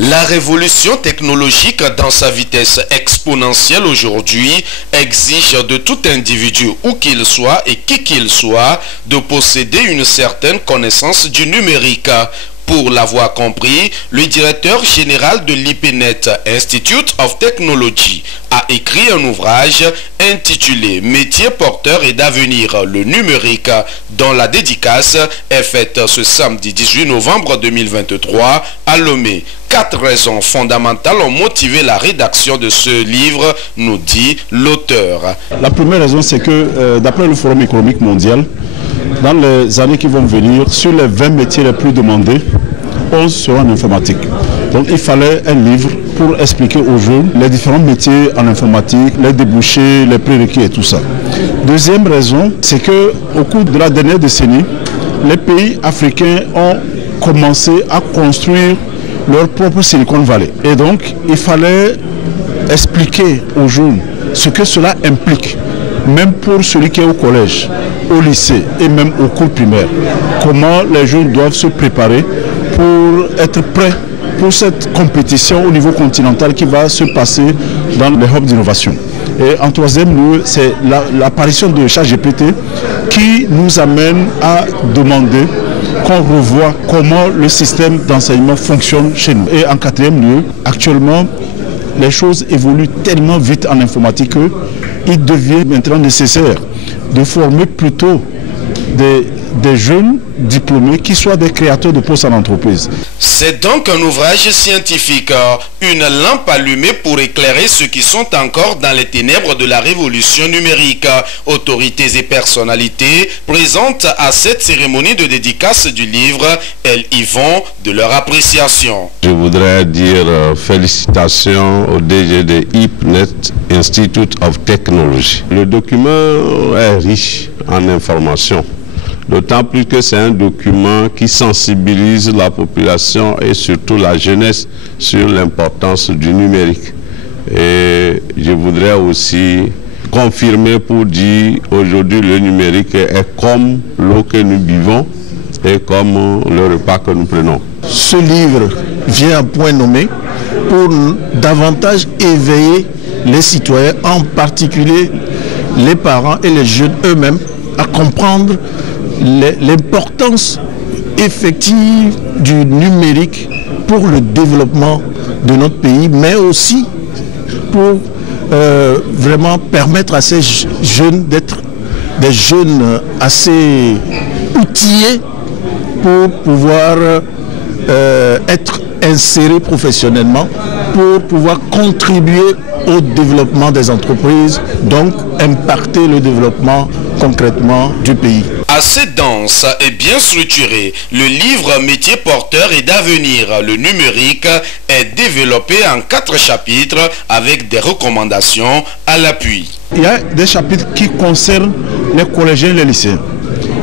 La révolution technologique dans sa vitesse exponentielle aujourd'hui exige de tout individu, où qu'il soit et qui qu'il soit, de posséder une certaine connaissance du numérique. Pour l'avoir compris, le directeur général de l'IPNET, Institute of Technology, a écrit un ouvrage intitulé « Métiers porteurs et d'avenir, le numérique » dont la dédicace est faite ce samedi 18 novembre 2023 à Lomé. 4 raisons fondamentales ont motivé la rédaction de ce livre, nous dit l'auteur. La première raison, c'est que d'après le Forum économique mondial, dans les années qui vont venir, sur les 20 métiers les plus demandés, 11 seront en informatique. Donc il fallait un livre pour expliquer aux jeunes les différents métiers en informatique, les débouchés, les prérequis et tout ça. Deuxième raison, c'est qu'au cours de la dernière décennie, les pays africains ont commencé à construire leur propre Silicon Valley. Et donc il fallait expliquer aux jeunes ce que cela implique, même pour celui qui est au collège, au lycée et même au cours primaire. Comment les jeunes doivent se préparer pour être prêts pour cette compétition au niveau continental qui va se passer dans les hubs d'innovation. Et en troisième lieu, c'est l'apparition de ChatGPT qui nous amène à demander qu'on revoie comment le système d'enseignement fonctionne chez nous. Et en quatrième lieu, actuellement, les choses évoluent tellement vite en informatique qu'il devient maintenant nécessaire de former plutôt des jeunes diplômés qui soient des créateurs de postes en entreprise. C'est donc un ouvrage scientifique, une lampe allumée pour éclairer ceux qui sont encore dans les ténèbres de la révolution numérique. Autorités et personnalités présentes à cette cérémonie de dédicace du livre, elles y vont de leur appréciation. Je voudrais dire félicitations au DG de IPNET, Institute of Technology. Le document est riche en informations. D'autant plus que c'est un document qui sensibilise la population et surtout la jeunesse sur l'importance du numérique. Et je voudrais aussi confirmer pour dire aujourd'hui le numérique est comme l'eau que nous buvons et comme le repas que nous prenons. Ce livre vient à point nommé pour davantage éveiller les citoyens, en particulier les parents et les jeunes eux-mêmes, à comprendre l'importance effective du numérique pour le développement de notre pays, mais aussi pour vraiment permettre à ces jeunes d'être des jeunes assez outillés pour pouvoir être insérés professionnellement, pour pouvoir contribuer au développement des entreprises, donc impacter le développement concrètement du pays. Assez dense et bien structuré, le livre Métiers porteurs et d'avenir, le numérique, est développé en 4 chapitres avec des recommandations à l'appui. Il y a des chapitres qui concernent les collégiens et les lycéens.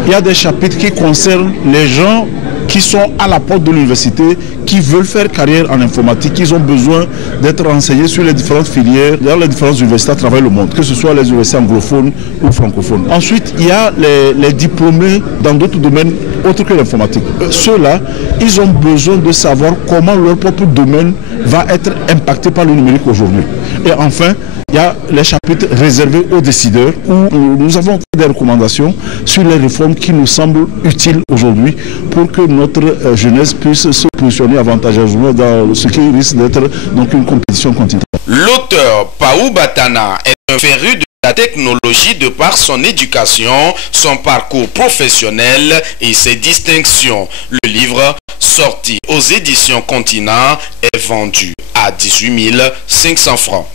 Il y a des chapitres qui concernent les gens qui sont à la porte de l'université, qui veulent faire carrière en informatique, qui ont besoin d'être renseignés sur les différentes filières dans les différentes universités à travers le monde, que ce soit les universités anglophones ou francophones. Ensuite, il y a les diplômés dans d'autres domaines autres que l'informatique. Ceux-là, ils ont besoin de savoir comment leur propre domaine va être impacté par le numérique aujourd'hui. Et enfin, il y a les chapitres réservés aux décideurs où nous avons fait des recommandations sur les réformes qui nous semblent utiles aujourd'hui pour que notre jeunesse puisse se positionner avantageusement dans ce qui risque d'être donc une compétition continentale. L'auteur Paou Batana est un féru de la technologie de par son éducation, son parcours professionnel et ses distinctions. Le livre, sorti aux éditions Continent, est vendu à 18 500 francs.